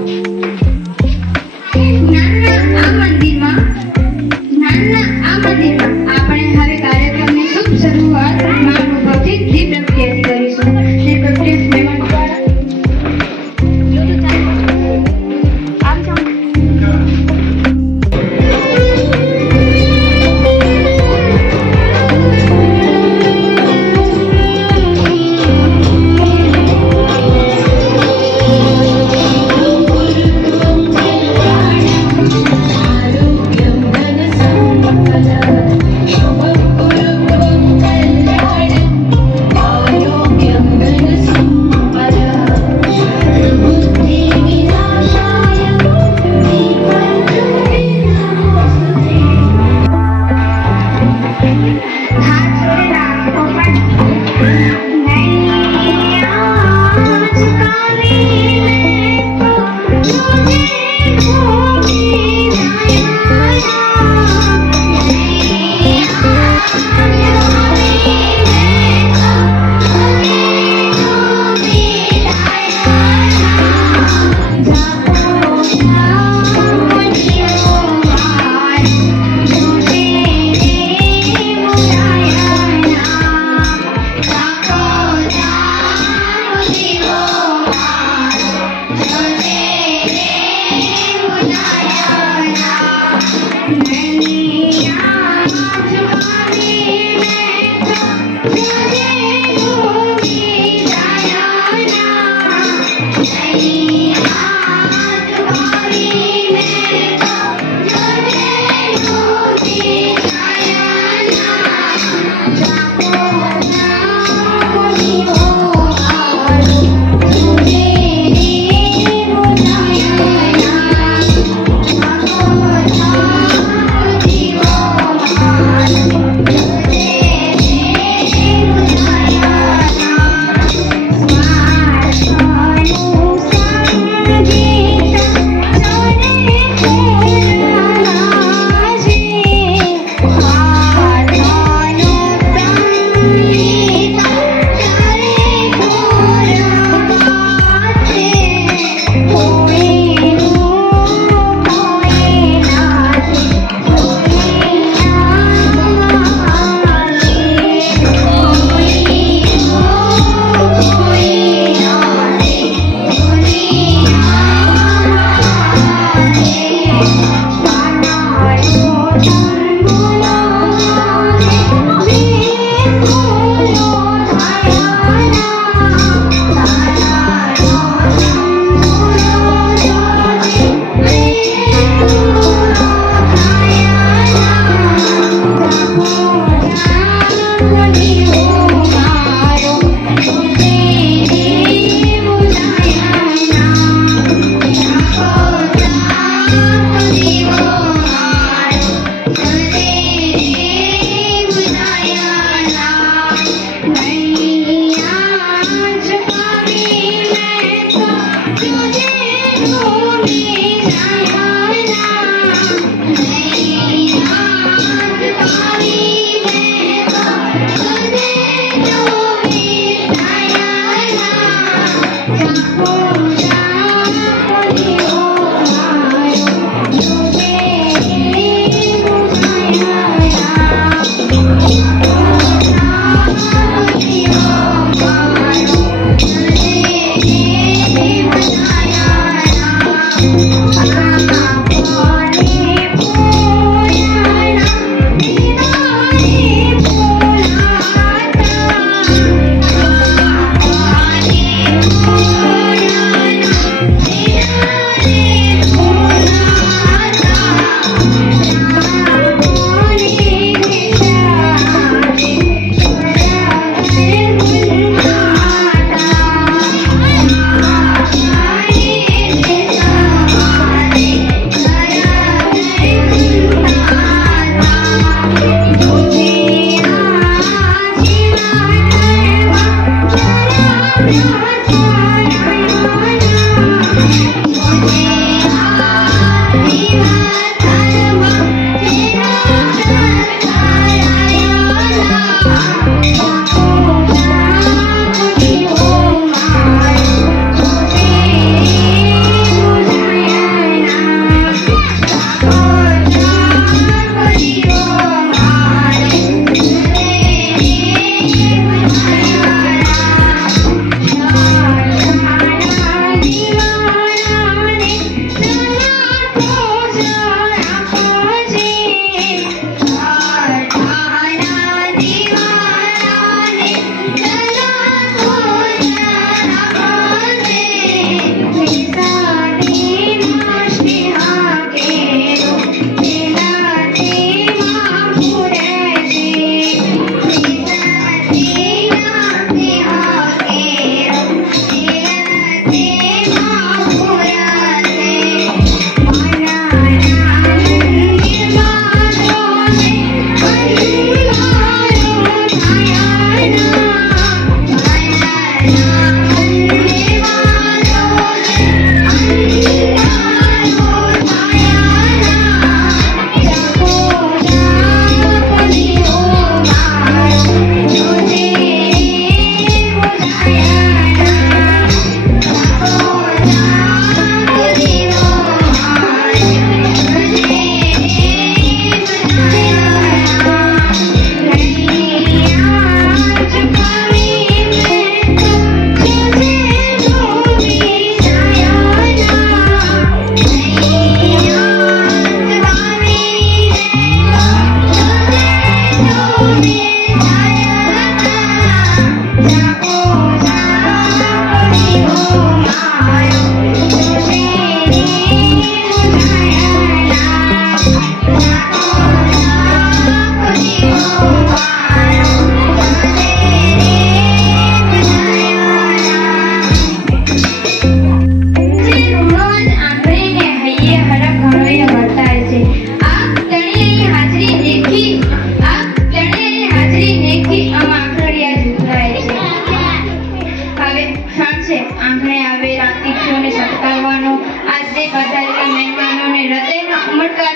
આપણે હવે કાર્યક્રમની શુભ શરૂઆત મહાનુભાવથી દીપ પ્રગટ્યાથી કરીશું. દીપ પ્રગટ્યા મહેમાન દ્વારા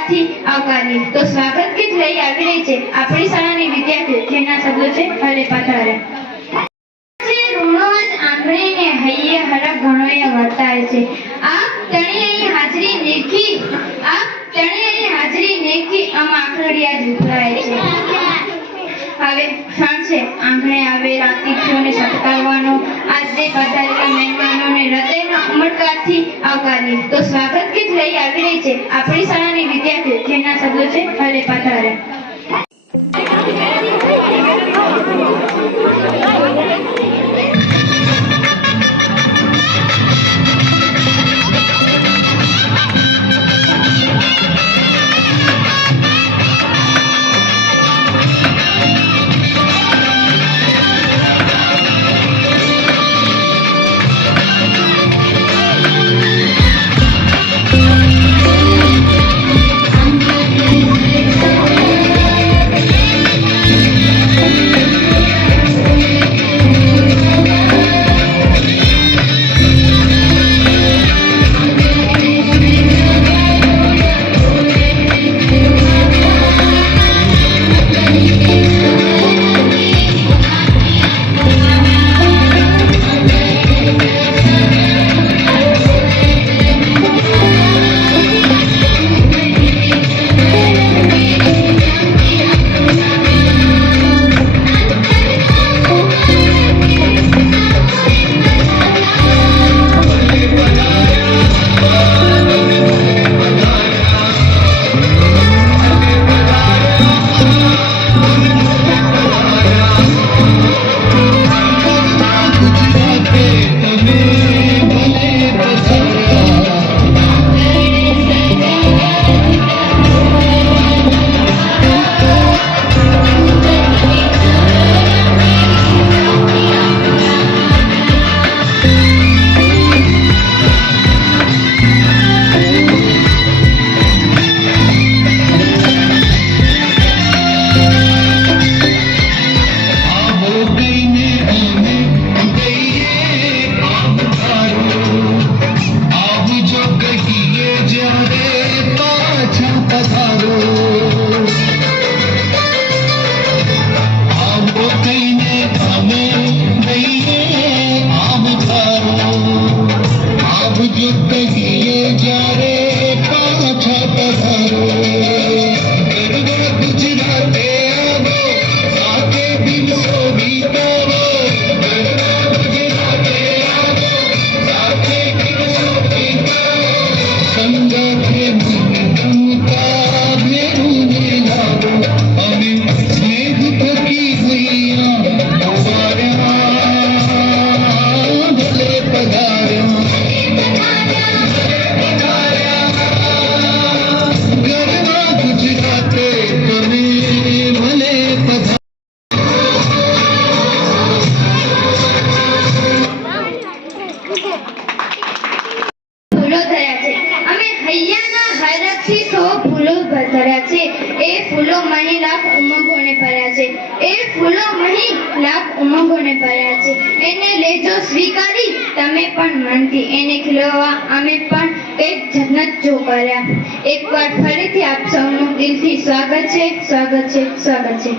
ઉમળકાથી આવકારીએ. તો સ્વાગત ગીત લઈ આવી રહી છે આપણી શાળાની વિદ્યાર્થીઓ, જેના શબ્દો છે ભલે પધાર્યા. રોજ આંગણે હૈયે હરખ ઘણોએ વર્તાય છે. આપ તણી અહીં હાજરી નેકી આમ આખડિયા જ ઉભરાય છે. હવે ક્ષણ છે આંગણે આવેલા અતિથિઓને સત્કારવાનો. આજે પધારેલા મહેમાનોને હૃદયના ઉમળકાથી આવકારીએ. તો સ્વાગત ગીત લઈ આવી રહી છે આપણી શાળાની વિદ્યાર્થીઓ, જેના શબ્દો છે ભલે પધાર્યા. એને લેજો સ્વીકારી તમે પણ મનથી. એને ખીલવવા અમે પણ કંઈક જન્નત જો કર્યા. એકવાર ફરીથી આપ સૌનું દિલથી સ્વાગત છે, સ્વાગત છે, સ્વાગત છે.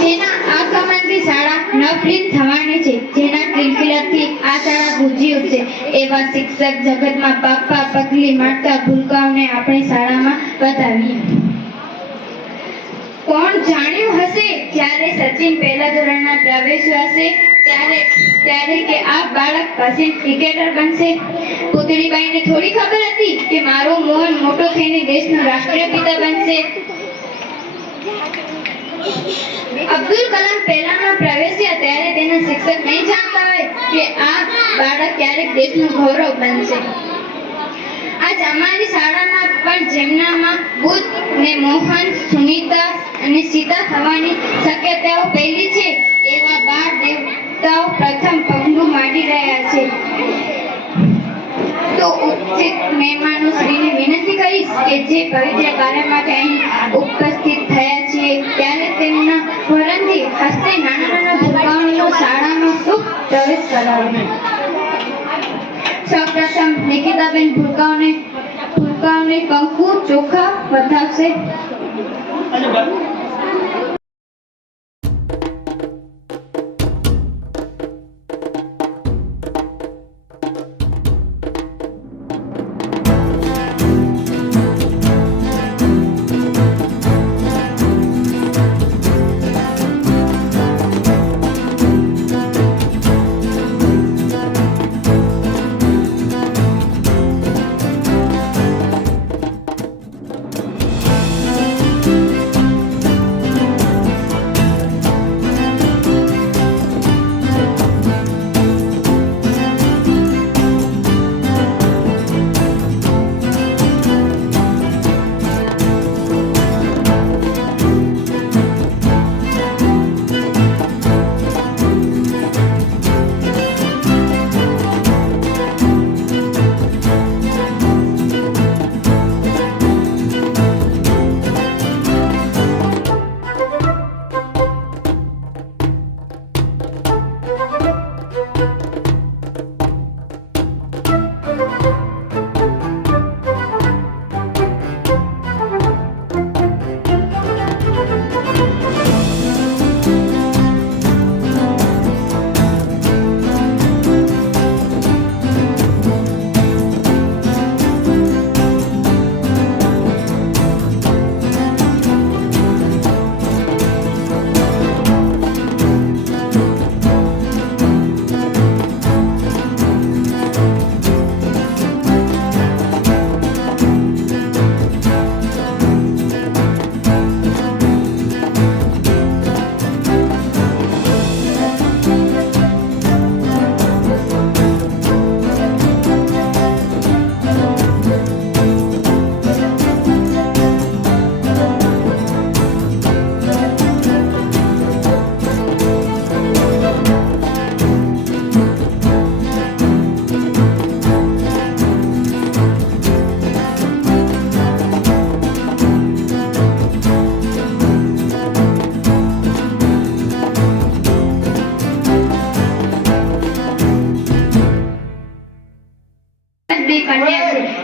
જેના આગમનથી શાળા નવલીન થવાની છે, જેના કિલકિલાટથી આ શાળા ગુંજી ઉઠશે, એવા શિક્ષક જગતમાં પાપા પગલી મારતા ભૂલકાઓને આપણી શાળામાં વધાવીએ. કોણ જાણ્યું હશે જ્યારે સચિન પહેલા ધોરણમાં પ્રવેશ્યો હશે ત્યારે કે આ બાળક પછી ક્રિકેટર બનશે. પુતળીબાઈને થોડી ખબર હતી કે મારો મોહન મોટો થઈને દેશનો રાષ્ટ્રીય પિતા બનશે. અબ્દુલ કલામ પહેલામાં પ્રવેશ્યા ત્યારે તેના શિક્ષક નહીં જાણતા હોય કે આ બાળક ક્યારેક દેશનું ગૌરવ બનશે. આજ અમારી શાળામાં પણ જેમનામાં બુદ્ધ ને મોહન, સુનીતા અને સીતા થવાની શક્યતાઓ પહેલી છે, એવા 12 દેવતાઓ પ્રથમ પગલું માંડી રહ્યા છે. તો ઉપસ્થિત મહેમાનો શ્રીને વિનંતી કરીશ કે જે પવિત્ર કાર્ય માટે અહીં ઉપસ્થિત થયા છીએ ત્યારે તેમના વરણથી હસ્તે નાના ભૂલકાઓનો શાળામાં શુભ પ્રવેશ કરાવો. સૌપ્રથમ નિકિતાબેન ભૂલકાઓને ફૂલકાઓને કંકુ ચોખા વધાવશે.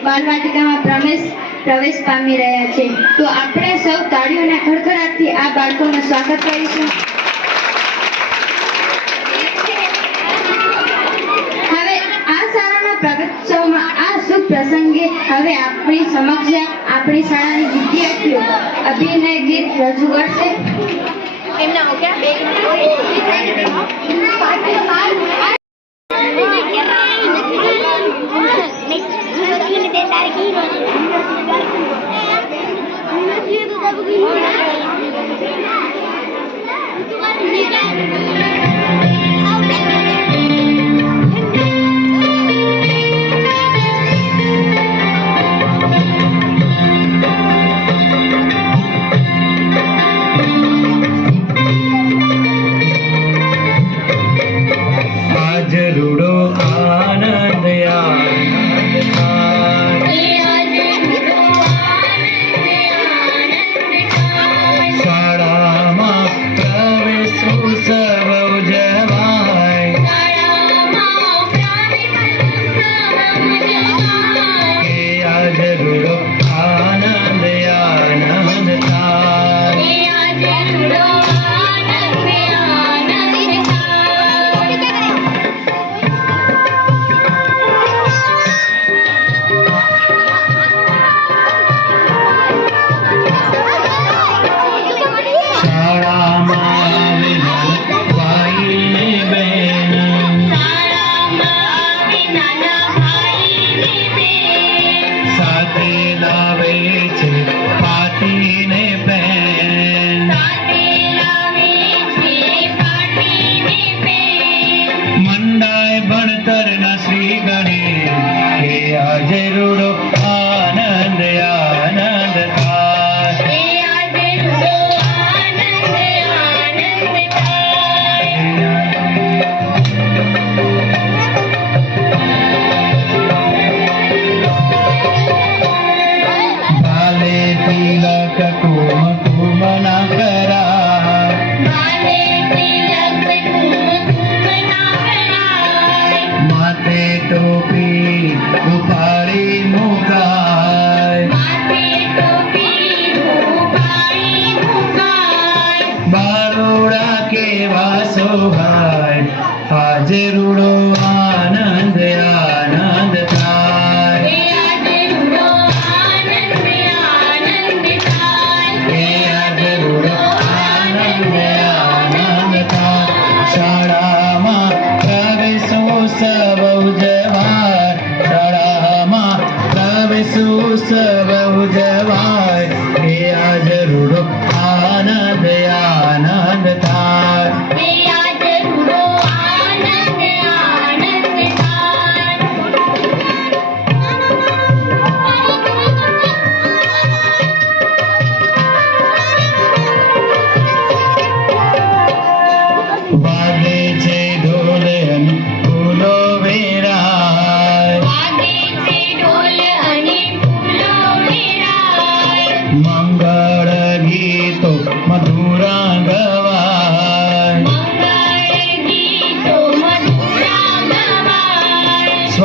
બાળવાટિકામાં પ્રવેશ પામી રહ્યા છે. તો આપણે સૌ તાળીઓના ખડખડાટથી આ બાળકોનું સ્વાગત કરીશું. હવે આ શાળાના પ્રગટોત્સવમાં આ શુભ પ્રસંગે હવે આપણી સમક્ષ આપણી શાળાની વિદ્યાર્થીઓ અભિનય ગીત રજૂ કરશે. એમના I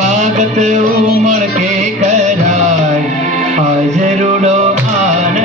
સ્વાગત ઉમળ કે કરાય, આજ રૂડો આનંદ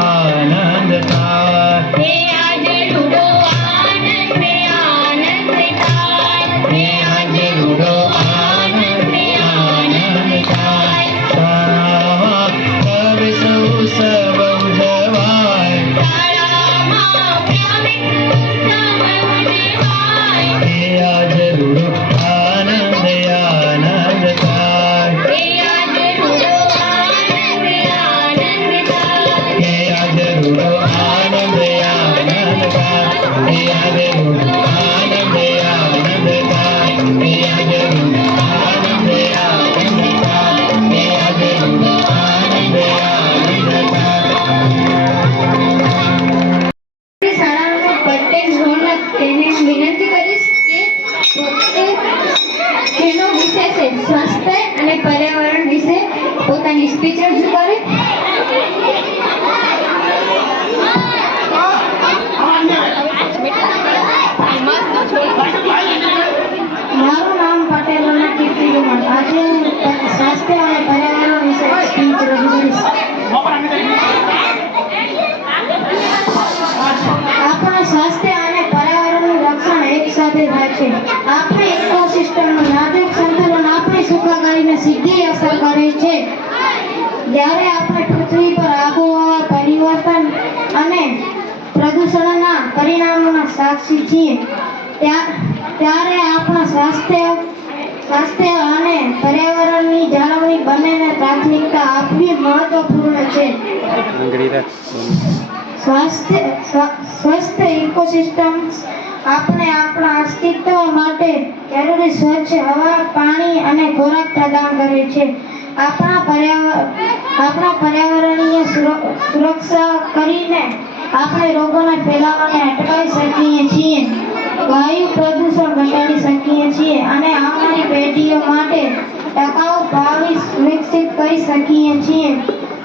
આનંદ થાય. હે આજ રૂડો આનંદ આનંદ થાય, હે આજ રૂડો આનંદ આનંદ થાય. શાળામાં પ્રવેશ ઉત્સવ ઉજવાય, શાળામાં પ્રવેશ ઉત્સવ ઉજવાય. હે આજ રૂડો આનંદ આનંદ થાય. હે આજ રૂડો આનંદ આનંદ થાય, હે આજ રૂડો આનંદ આનંદ થાય. હે આજ રૂડો આનંદ આનંદ થાય. હે આજ રૂડો આનંદ આનંદ થાય. હે આજ રૂડો આનંદ આનંદ થાય. શાળામાં પ્રત્યેક ધોરણના તેને વિનંતી કરીશ કે પોતે જેનો વિષય છે સ્વાસ્થ્ય અને પર્યાવરણ વિશે પોતાની સ્પીચ રજૂ કરે. મારું નામ પટેલ અને કીર્તિ કુમાર. આજે હું સ્વાસ્થ્ય અને પર્યાવરણ વિશે સ્પીચ રજૂ કરીશ. આપણા સ્વાસ્થ્ય અને પર્યાવરણનું રક્ષણ એકસાથે થાય છે. આપણી ઇકોસિસ્ટમનું નાજુક સંતુલન આપણી સુખાકારીને સીધી અસર કરે છે. જ્યારે આપણે પૃથ્વી પર આબોહવા પરિવર્તન અને પ્રદૂષણના પરિણામોના સાક્ષી છીએ, ત્યારે આપણા સ્વાસ્થ્ય અને પર્યાવરણની જાળવણી બંનેને પ્રાથમિકતા આપવી મહત્વપૂર્ણ છે. સ્વસ્થ ઇકોસિસ્ટમ્સ આપણે આપણા અસ્તિત્વ માટે જરૂરી સ્વચ્છ હવા, પાણી અને ખોરાક પ્રદાન કરે છે. આપણા પર્યાવરણીય સુરક્ષા કરીને આપણે રોગોના ફેલાવાને અટકાવી શકીએ છીએ, વાયુ પ્રદૂષણ ઘટાડી શકીએ છીએ અને આવનારી પેઢીઓ માટે ટકાઉ ભાવિ સુનિશ્ચિત કરી શકીએ છીએ.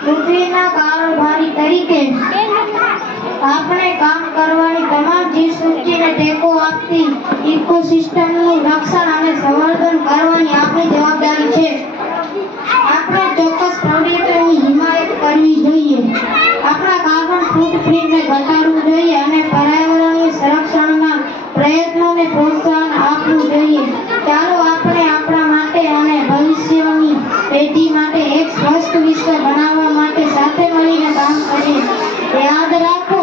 પૃથ્વીના કારોબારી તરીકે આપણે કામ કરવાની તમામ જીવસૃષ્ટિને ટેકો આપતી ઇકોસિસ્ટમનું રક્ષણ અને સંવર્ધન કરવાની આપણી જવાબદારી છે. આપણે ચોક્કસ પ્રવૃત્તિઓની હિમાયત કરવી જોઈએ, આપણા કાર્બન ફૂટપ્રિન્ટને ઘટાડવું જોઈએ અને પર્યાવરણીય સંરક્ષણના પ્રયત્નોને પ્રોત્સાહન આપવું જોઈએ. ચાલો આપણે આપણા માટે અને ભવિષ્યની પેઢી માટે એક સ્વસ્થ વિશ્વ બનાવવા માટે સાથે મળીને કામ કરીએ. યાદ રાખો,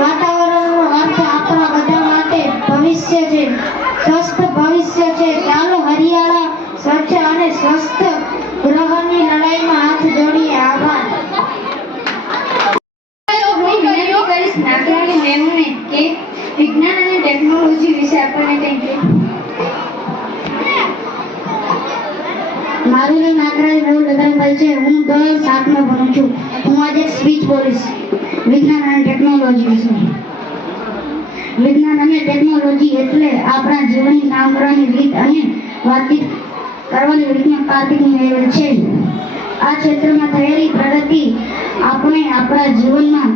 વાતાવરણનો અર્થ આપણા બધા માટે ભવિષ્ય છે, સ્વસ્થ ભવિષ્ય છે. ચાલો હરિયાળા, સ્વચ્છ અને સ્વસ્થ ગ્રહની લડાઈમાં હાથ જોડીએ. આભાર. હું વિનંતી કરીશ નાગરાણી મેમને કે વિજ્ઞાન અને ટેકનોલોજી વિશે આપણને કંઈક કહે. મારું નામ નાગરાણી મેહુલ લગનભાઈ છે. હું ધોરણ 7 માં ભણું છું. હું આજે એક સ્પીચ બોલીશ વિજ્ઞાન અને ટેકનોલોજી વિશે. વિજ્ઞાન અને ટેકનોલોજી એટલે આપણા જીવનની કામ કરવાની રીત અને વાતચીત કરવાની રીતમાં કાર્તિકની મેળવેલ છે. આ ક્ષેત્રમાં થયેલી પ્રગતિ આપણે આપણા જીવનમાં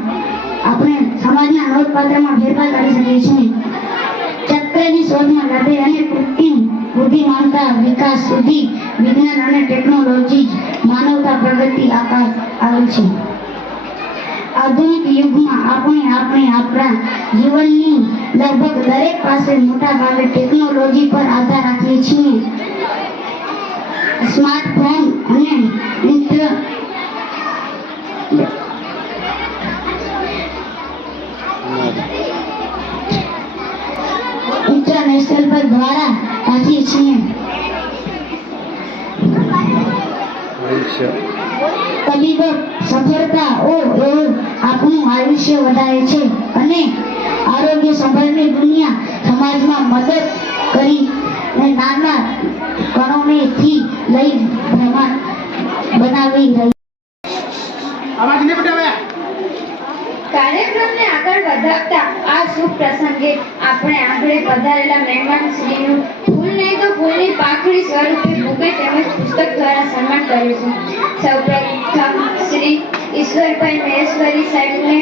આપણે સમાજના નોંધપાત્રમાં ફેરફાર કરી શકીએ છીએ. ચક્રની શોધમાં લડે અને કૃત્રિમ બુદ્ધિમાનતા વિકાસ સુધી વિજ્ઞાન અને ટેકનોલોજી જ માનવતા પ્રગતિ આકાર આવે છે. આધુનિક યુગમાં આપણે આપણા જીવનની લગભગ દરેક પાસે મોટા ભાગે ટેકનોલોજી પર આધાર રાખીએ છીએ. સ્માર્ટફોન અને ઇન્ટરનેશનલ પર દ્વારા રાખીએ છીએ. તબીબો સફળતાઓ આપણું આયુષ્ય વધારે છે અને આરોગ્ય સંભાળની દુનિયા સમાજમાં મદદ કરી નાના કણોથી લઈ બ્રહ્માંડ બનાવી રહી. કાર્યક્રમને આગળ વધારતા આ શુભ પ્રસંગે આપણે આગળ વધારેલા મહેમાનશ્રીનું ફૂલ નહીં તો ફૂલની પાંખડી સ્વરૂપે બુકે તેમજ પુસ્તક દ્વારા સન્માન કરીશું. સૌપ્રથમ શ્રી ઈશ્વરભાઈ મહેશ્વરી સાહેબને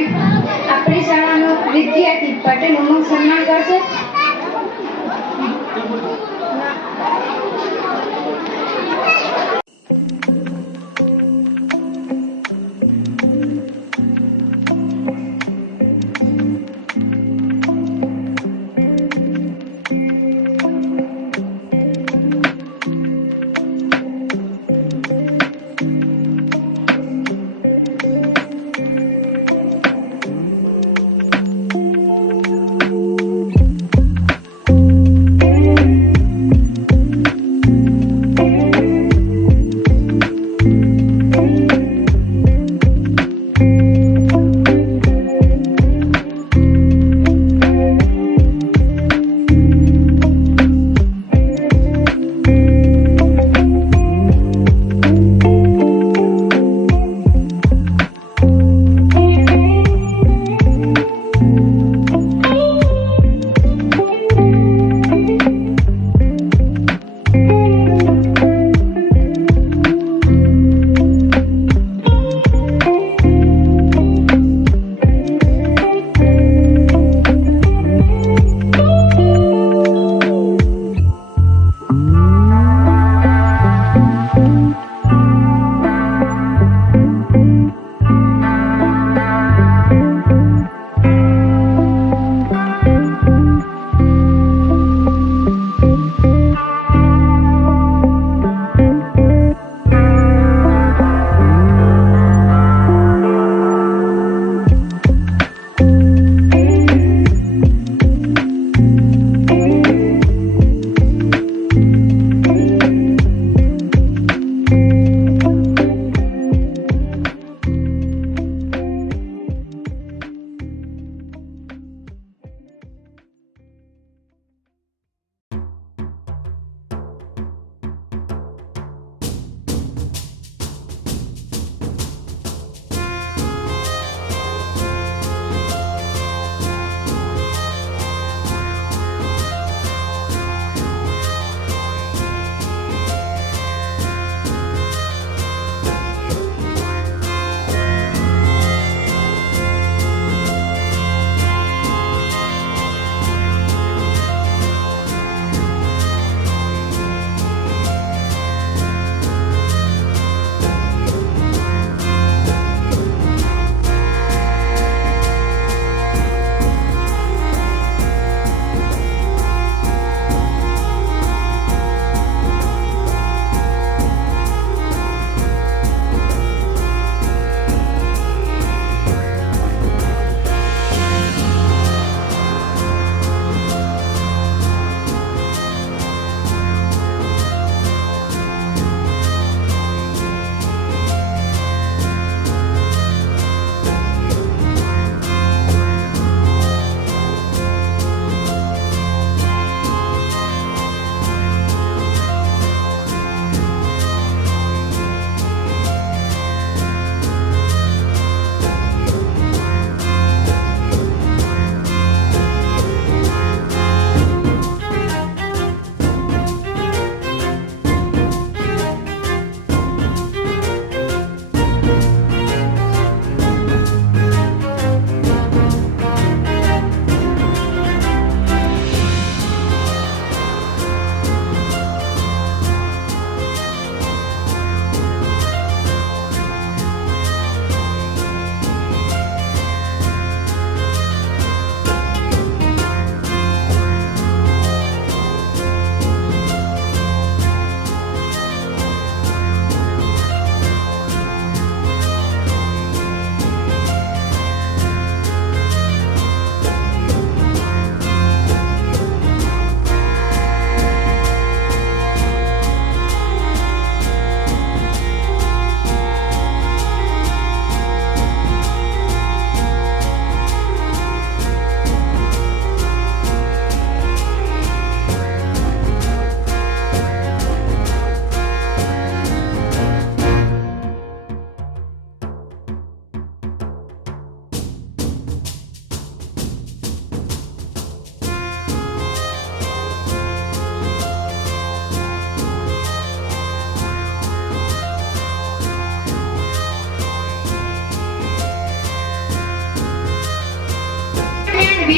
આપણી શાળાનો વિદ્યાર્થી પટેલ ઉમંગ સન્માન કરશે.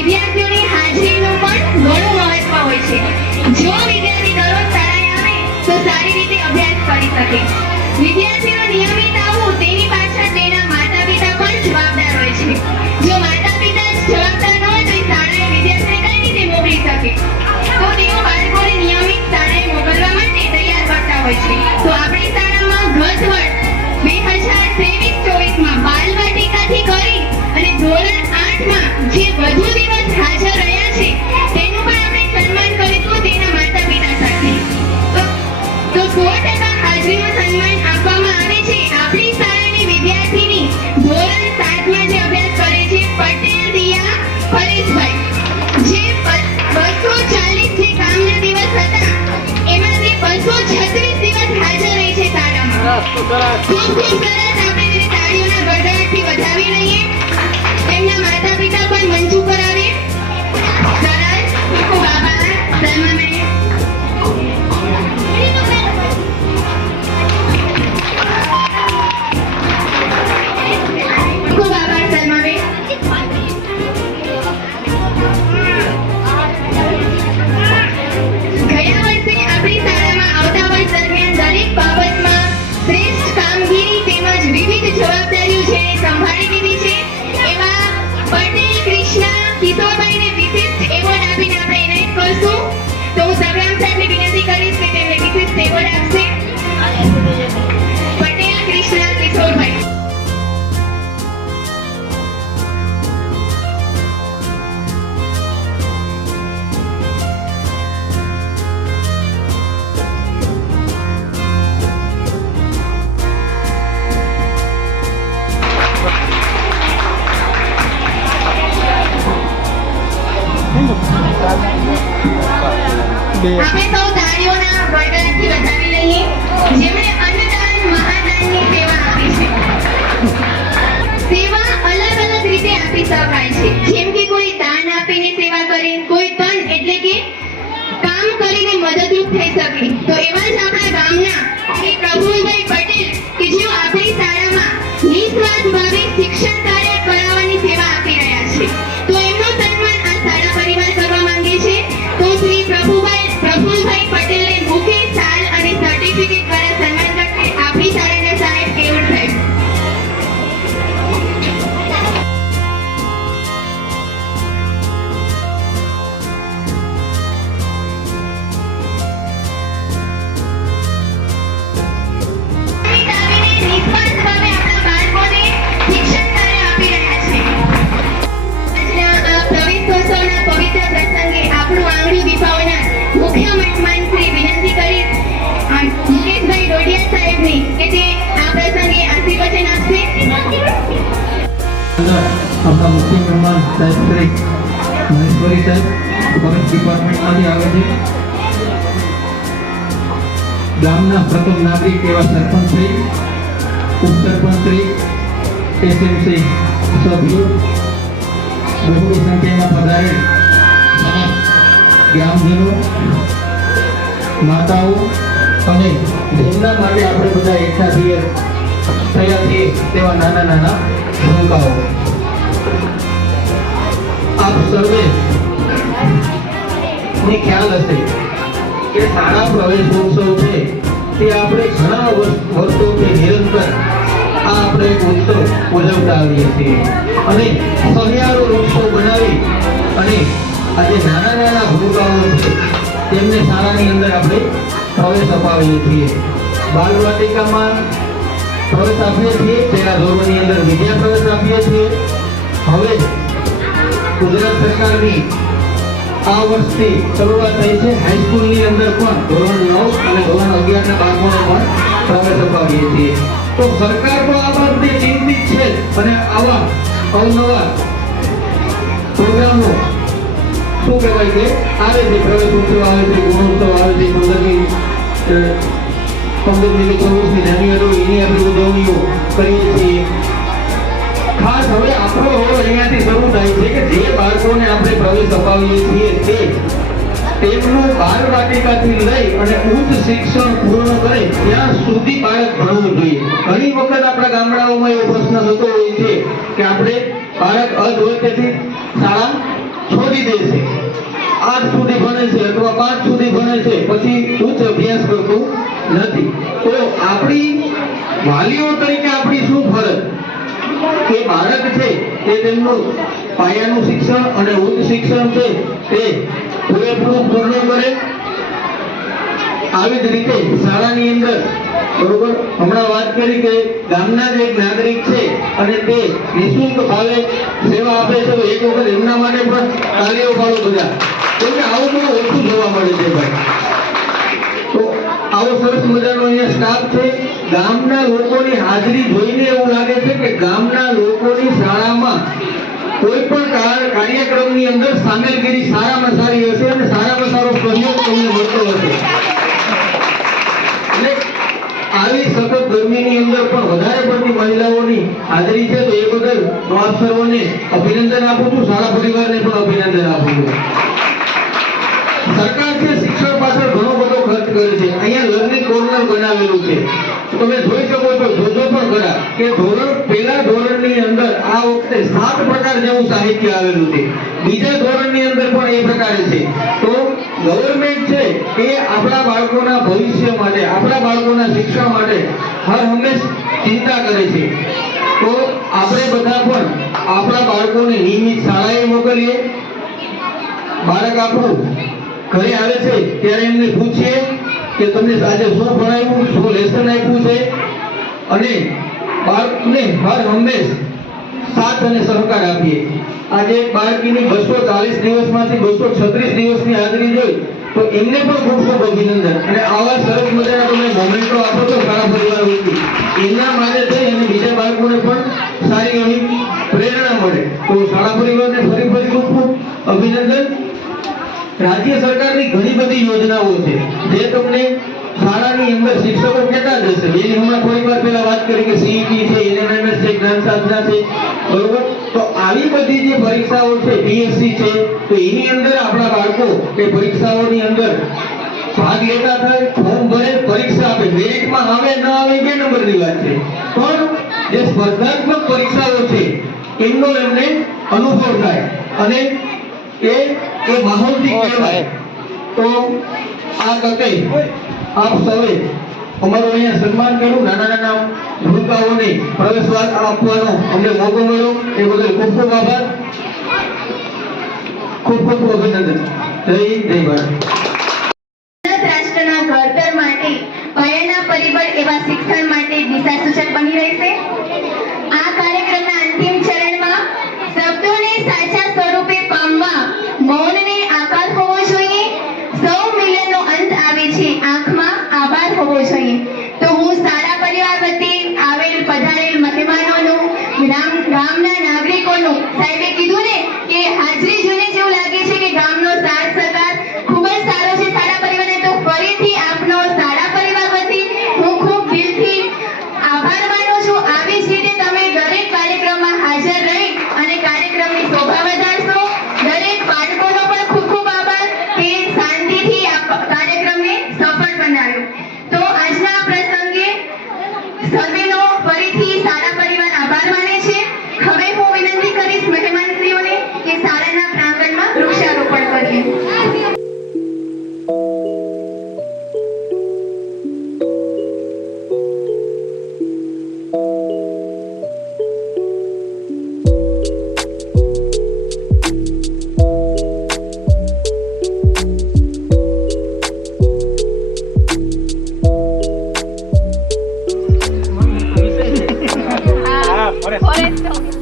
વિદ્યાર્થીઓની હાજરીનું પણ ઘણું મહત્વ હોય છે. જો વિદ્યાર્થી દરરોજ શાળાએ આવે તો સારી રીતે અભ્યાસ કરી શકે. વિદ્યાર્થીઓ નિયમિત આવવું તેની પાછળ તેના માતા-પિતા પણ જવાબદાર હોય છે. જો માતા-પિતા જવાબદાર ન હોય તો એ શાળાએ વિદ્યાર્થીને કઈ રીતે મોકલી શકે? તો તેઓ બાળકોને નિયમિત શાળાએ મોકલવા માટે તૈયાર કરતા હોય છે. તો આપણી શાળામાં ગત વર્ષ 2023-24માં બાલવાટિકાથી કરી અને ધોરણ 8માં જે વધુ દિવસ હાજર રહ્યા છે તેનું પણ આપણે સન્માન કરીશું તેના માતા-પિતા સાથે. તો 100% હાજરીનું સન્માન આપવામાં આવે છે આપણી શાળાની વિદ્યાર્થીની ધોરણ 7માં જે અભ્યાસ કરે છે પટેલ દિયા પરેશભાઈ, જે 240 જે કામના દિવસ હતા એમાંથી 236 દિવસ હાજર રહી છે શાળામાં. ખૂબ ખૂબ સરસ. આપણે તેને તાળીઓના ગડગડાટથી વધાવી લઈએ. એમના માતા-પિતા પણ મંચ ઉપર આવે. સરસ. ખૂબ આભાર સલમા મેડમ. ખૂબ આભાર સલમા બેન. ગયા વર્ષે આપણી શાળામાં આવતા વર્ષ દરમિયાન દરેક બાબતમાં શ્રેષ્ઠ કામગીરી તેમજ વિવિધ જવાબદારીઓ જેણે સંભાળી લીધી છે એવા પટેલ કૃષ્ણા કિશોરભાઈને વિશિષ્ટ એવોર્ડ આપીને આપણે ઇનાયત કરશું. તો હું સંગ્રામ સાહેબને વિનંતી કરીશ કે તેમને વિશિષ્ટ એવોર્ડ આપશે. પટેલ કૃષ્ણા કિશોરભાઈ. આપણે સૌ તાળીઓના ગડગડાટથી વધાવી લઈએ જેમણે અન્નદાન મહાદાનની સેવા આપી છે. સેવા અલગ અલગ રીતે આપી શકાય છે. જેમ કે કોઈ દાન આપીને સેવા કરે, કોઈ તન એટલે કે કામ કરીને મદદરૂપ થઈ શકે. તો એવા જ આપણા ગામના શ્રી પ્રફુલભાઈ પટેલ કે જેઓ આપણી શાળામાં નિસ્વાર્થ ભાવે શિક્ષણ કાર્ય કરાવવાની સેવા આપી રહ્યા છે. તો એમનું સન્માન આ શાળા પરિવાર કરવા માંગે છે. તો શ્રી પ્રફુલભાઈ પટેલને બુકે, શાલ અને સર્ટિફિકેટ દ્વારા સન્માન કરશે આપણી શાળાના સાહેબ કેવળ સાહેબ. નિસ્વાર્થ ભાવે આપણા બાળકોને શિક્ષણ કાર્ય આપી રહ્યા છે. આજના આ પ્રવેશોત્સવના પવિત્ર પ્રસંગે આપણું આંગણું દીપાવનાર મુખ્ય મહેમાન શ્રી વિનંતી કરીશ મુકેશભાઈ ડોડિયા સાહેબની કે તે આ પ્રસંગે આશીર્વચન આપશે. આપણા મુખ્ય મહેમાન સાહેબ શ્રી મહેશ્વરી સાહેબ ફોરેસ્ટ ડિપાર્ટમેન્ટમાંથી આવે છે. ગામના પ્રથમ નાગરિક એવા સરપંચ શ્રી, ઉપસરપંચ શ્રી, એસએમસી સભ્યો, બહુની સંખ્યામાં પધારેલ ગ્રામજનો, માતાઓ અને જેમના માટે આપણે બધા એકઠા થયા છીએ તેવા નાના નાના ભૂલકાઓ. આપ સર્વે ને ખ્યાલ હશે કે શાળા પ્રવેશોત્સવ છે તે આપણે ઘણા વર્ષોથી નિરંતર આ આપણે એક ઉત્સવ ઉજવતા આવીએ છીએ અને સહિયારો ઉત્સવ બનાવી અને આજે નાના નાના ભૂલકાઓ છે તેમને શાળાની અંદર આપણે પ્રવેશ અપાવીએ છીએ. બાલવાટિકામાં પ્રવેશ આપીએ છીએ, પહેલા ધોરણની અંદર વિદ્યા પ્રવેશ આપીએ છીએ. હવે ગુજરાત સરકારની આ વર્ષથી શરૂઆત થઈ છે હાઈસ્કૂલની અંદર પણ ધોરણ 9 અને ધોરણ 11 ના બાળકોને પણ પ્રવેશ અપાવીએ છીએ. તો સરકાર પણ આ બાબતે ચિંતિત છે અને આવા અવનવા પ્રોગ્રામો શું કહેવાય કે આવે છે. પ્રવેશ ઉત્સવ આવે છે, ગુણોત્સવ આવે છે, 15મી કે 24મી જાન્યુઆરી એની આપણે ઉજવણીઓ કરીએ છીએ. ખાસ હવે આપણો રોલ અહીંયાથી શરૂ થાય છે કે જે બાળકોને આપણે પ્રવેશ અપાવીએ છીએ તે તેમનું બાલવાટિકાથી લઈ અને ઉચ્ચ શિક્ષણ પૂર્ણ કરે ત્યાં સુધી બાળક ભણવું જોઈએ. ઘણી વખત આપણા ગામડાઓમાં એવો પ્રશ્ન થતો હોય છે કે આપણે બાળક અધ હોય તેથી શાળા છોડી દે છે, 8 સુધી ભણે છે અથવા 5 સુધી ભણે છે, પછી ઉચ્ચ અભ્યાસ કરતું નથી. તો આપણી વાલીઓ તરીકે આપણી શું ફરજ કે બાળક છે તે તેમનું પાયાનું શિક્ષણ અને ઉચ્ચ શિક્ષણ છે તે પૂરેપૂરું પૂર્ણ કરે. આવી જ રીતે શાળાની અંદર બરોબર હમણાં વાત કરી કે ગામના જ એક નાગરિક છે અને તે નિઃશુલ્ક ભાવે સેવા આપે છે, તો એક વખત એમના માટે પણ તાળીઓ પાડો બધા, કેમ કે આવું બધું ઓછું જોવા મળે છે ભાઈ. તો આવો સરસ મજાનો અહીંયા સ્ટાફ છે. ગામના લોકોની હાજરી જોઈને એવું લાગે છે કે ગામના લોકોની શાળામાં કોઈ પણ કાર્યક્રમની અંદર સામેલગીરી સારામાં સારી હશે અને સારામાં સારો સહયોગ તમને મળતો હશે. એટલે આવી સખત ગરમીની અંદર પણ વધારે પડતી મહિલાઓની હાજરી છે, તો એ બદલ હું આપ સર્વને અભિનંદન આપું છું, શાળા પરિવારને પણ અભિનંદન આપું છું. સરકાર છે શિક્ષણ પાછળ ઘણો બધો ખર્ચ કરે છે. અહીંયા લર્નિંગ કોર્નર બનાવેલું છે, તો તમે જોઈ શકો છો, જોજો પણ ખરા કે પહેલા ધોરણની અંદર આ વખતે 7 પ્રકાર જેવું સાહિત્ય આવેલું છે, બીજા ધોરણની અંદર પણ એ પ્રકારે છે. તો ગવર્નમેન્ટ છે એ આપણા બાળકોના ભવિષ્ય માટે, આપણા બાળકોના શિક્ષણ માટે હર હંમેશ ચિંતા કરે છે. તો આપણે બધા પણ આપણા બાળકોને નિયમિત શાળાએ મોકલીએ. બાળક આપણું ઘરે આવે છે ત્યારે એમને પૂછીએ કે તમને આજે શું ભણાવ્યું, શું લેસન આપ્યું છે, અને બાળકને હર હંમેશ સાથ અને સહકાર આપીએ. આજે એક બાળકીની 240 દિવસમાંથી 236 દિવસની હાજરી જોઈ તો એમને પણ ખૂબ ખૂબ અભિનંદન. અને આવા સરસ મજાના તમે મોમેન્ટો આપો છો શાળા પરિવાર વતી, એમના માટે થઈ અને બીજા બાળકોને પણ સારી એવી પ્રેરણા મળે. તો શાળા પરિવારને ફરી ખૂબ ખૂબ અભિનંદન. રાજ્ય સરકારની ઘણી બધી યોજનાઓ છે જે તમને શાળાની અંદર શિક્ષકો કેટલા જ હશે, જેની હમણાં થોડી વાર પહેલા વાત કરી કે સીઈટી છે, એનએમએમએસ છે, જ્ઞાન સાધના છે, બરોબર. તો આવી બધી જે પરીક્ષાઓ છે, પીએસસી છે, તો એની અંદર આપણા બાળકો એ પરીક્ષાઓની અંદર ભાગ લેતા થાય, ફોર્મ ભરે, પરીક્ષા આપે, મેરિટમાં આવે ન આવે બે નંબરની વાત છે, પણ જે સ્પર્ધાત્મક પરીક્ષાઓ છે એમનો એમને અનુભવ થાય અને એ માહોલથી કહેવાય. તો આ તકે આપ સૌએ અમારું અહીંયા સન્માન કર્યું, નાના નાના ભૂલકાઓને પ્રવેશવાસ આપવાનો અમને મોકો મળ્યો, એ બદલ ખૂબ ખૂબ આભાર, ખૂબ ખૂબ અભિનંદન. જય ભારત. રાષ્ટ્રના ઘડતર માટે પાયાના પરિબળ એવા શિક્ષણ માટે દિશાસૂચક બની રહેશે. આ કાર્યક્રમના અંતિમ ચરણમાં શબ્દોને સાચા સ્વરૂપે પામવા મૌનને આકાર હોવો જોઈએ. સૌ મિલનનો અંત આવે છે, આંખમાં આભાર હોવો જોઈએ. તો હું શાળા પરિવાર વતી આવેલ પધારેલ મહેમાનોનું, ગામના નાગરિકોનું, સાહેબે કીધું ને કે હાજરી જોઈને જેવું લાગે છે કે ગામનો સાથ સહકાર ખૂબ જ સારો છે શાળા પરિવારને. તો ફરીથી આપનો શાળા પરિવાર વતી હું ખૂબ દિલથી આભાર માનું છું. આવી જ રીતે તમે દરેક કાર્યક્રમમાં હાજર રહી અને કાર્યક્રમની શોભા વધારશો. દરેક બાળકોનો પણ ખૂબ ખૂબ આભાર કે શાંતિથી આ કાર્યક્રમને સફળ બનાવ્યો. તો આજના પ્રસંગે સર્વેનો ફરીથી શાળા પરિવાર આભાર માને છે. હવે હું વિનંતી કરીશ મહેમાનશ્રીઓને કે શાળાના પ્રાંગણમાં વૃક્ષારોપણ કરીએ. Por eso.